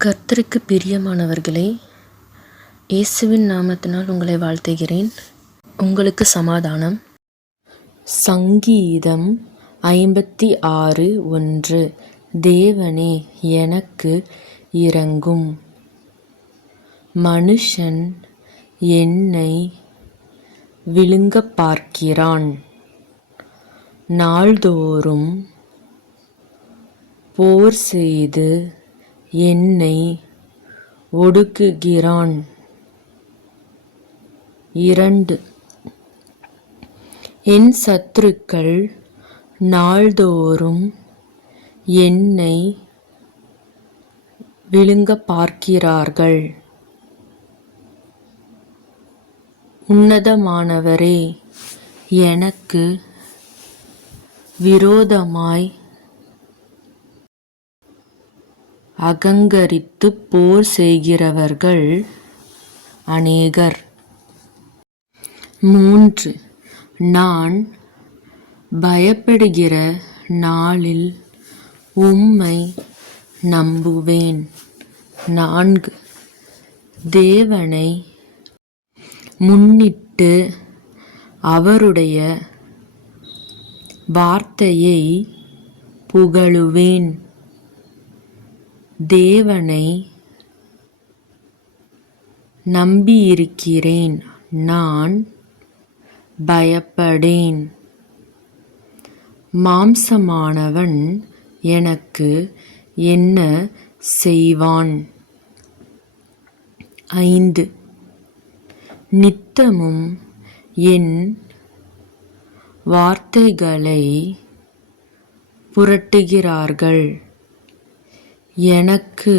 கர்த்தருக்கு பிரியமானவர்களே, இயேசுவின் நாமத்தினால் உங்களை வாழ்த்துகிறேன். உங்களுக்கு சமாதானம். சங்கீதம் 56:1. தேவனே எனக்கு இரங்கும். மனுஷன் என்னை விழுங்கப் பார்க்கிறான். நாள்தோறும் போர் செய்து என்னை ஒடுக்குகிறான். 2. என் சத்துருக்கள் நாள்தோறும் என்னை விழுங்கப் பார்க்கிறார்கள். உன்னதமானவரே எனக்கு விரோதமாய் அகங்கரித்து போர் செய்கிறவர்கள் அநேகர். 3. நான் பயப்படுகிற நாளில் உம்மை நம்புவேன். 4. தேவனை முன்னிட்டு அவருடைய வார்த்தையை புகழுவேன். தேவனை நம்பியிருக்கிறேன், நான் பயப்படேன். மாம்சமானவன் எனக்கு என்ன செய்வான்? 5. நித்தமும் என் வார்த்தைகளை புரட்டுகிறார்கள். எனக்கு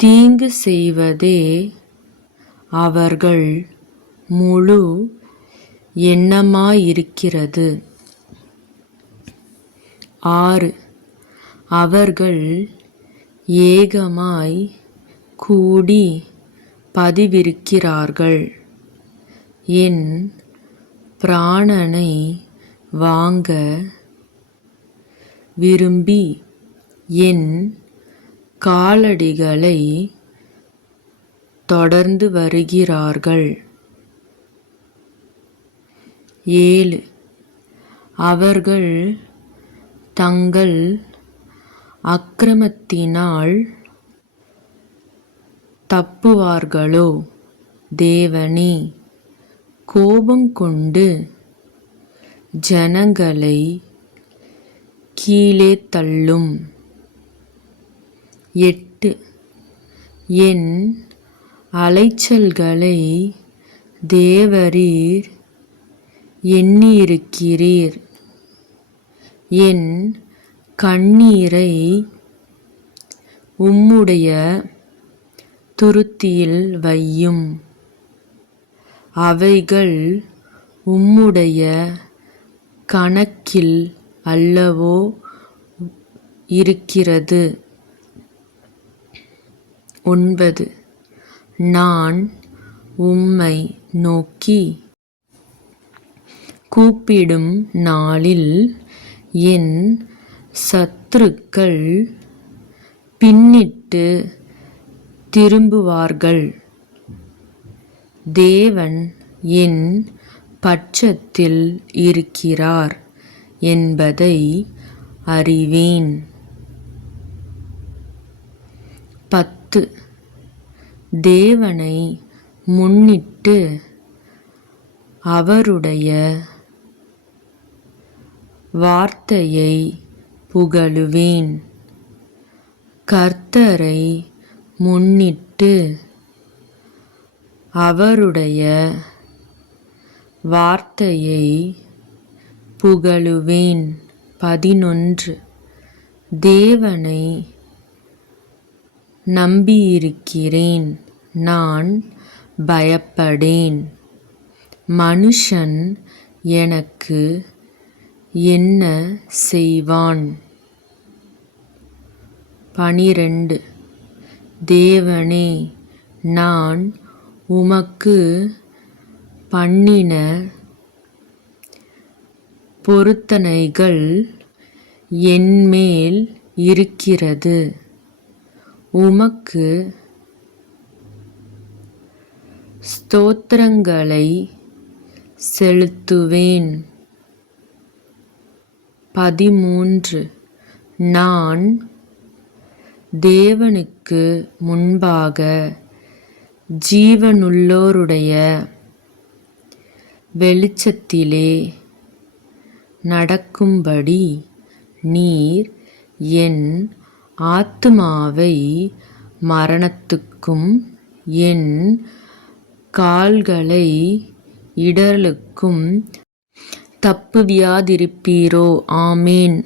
தீங்கு செய்வதே அவர்கள் முழு எண்ணமாயிருக்கிறது. 6. அவர்கள் ஏகமாய் கூடி பதிவிருக்கிறார்கள். என் பிராணனை வாங்க விரும்பி என் காலடிகளை தொடர்ந்து வருகிறார்கள். 7. அவர்கள் தங்கள் அக்கிரமத்தினால் தப்புவார்களோ? தேவனே கோபங்கொண்டு ஜனங்களை கீழே தள்ளும். 8. என் அலைச்சல்களை தேவரீர் எண்ணியிருக்கிறீர். என் கண்ணீரை உம்முடைய துருத்தியில் வையும். அவைகள் உம்முடைய கணக்கில் அல்லவோ இருக்கிறது. 9. நான் உம்மை நோக்கி கூப்பிடும் நாளில் என் சத்துருக்கள் பின்னிட்டு திரும்புவார்கள். தேவன் என் பட்சத்தில் இருக்கிறார் என்பதை அறிவேன். 10. தேவனை முன்னிட்டு அவருடைய வார்த்தையை புகழுவேன். கர்த்தரை முன்னிட்டு அவருடைய வார்த்தையை புகழுவேன். 11. தேவனை நம்பியிருக்கிறேன், நான் பயப்படேன். மனுஷன் எனக்கு என்ன செய்வான்? 12. தேவனே நான் உமக்கு பண்ணின பொருத்தனைகள் என்மேல் இருக்கிறது. உமக்கு ஸ்தோத்திரங்களை செலுத்துவேன். 13 நான் தேவனுக்கு முன்பாக ஜீவனுள்ளோருடைய வெளிச்சத்திலே நடக்கும்படி நீர் என் ஆத்துமாவை மரணத்துக்கும் என் கால்களை இடறலுக்கும் தப்புவியாதிருப்பீரோ. ஆமேன்.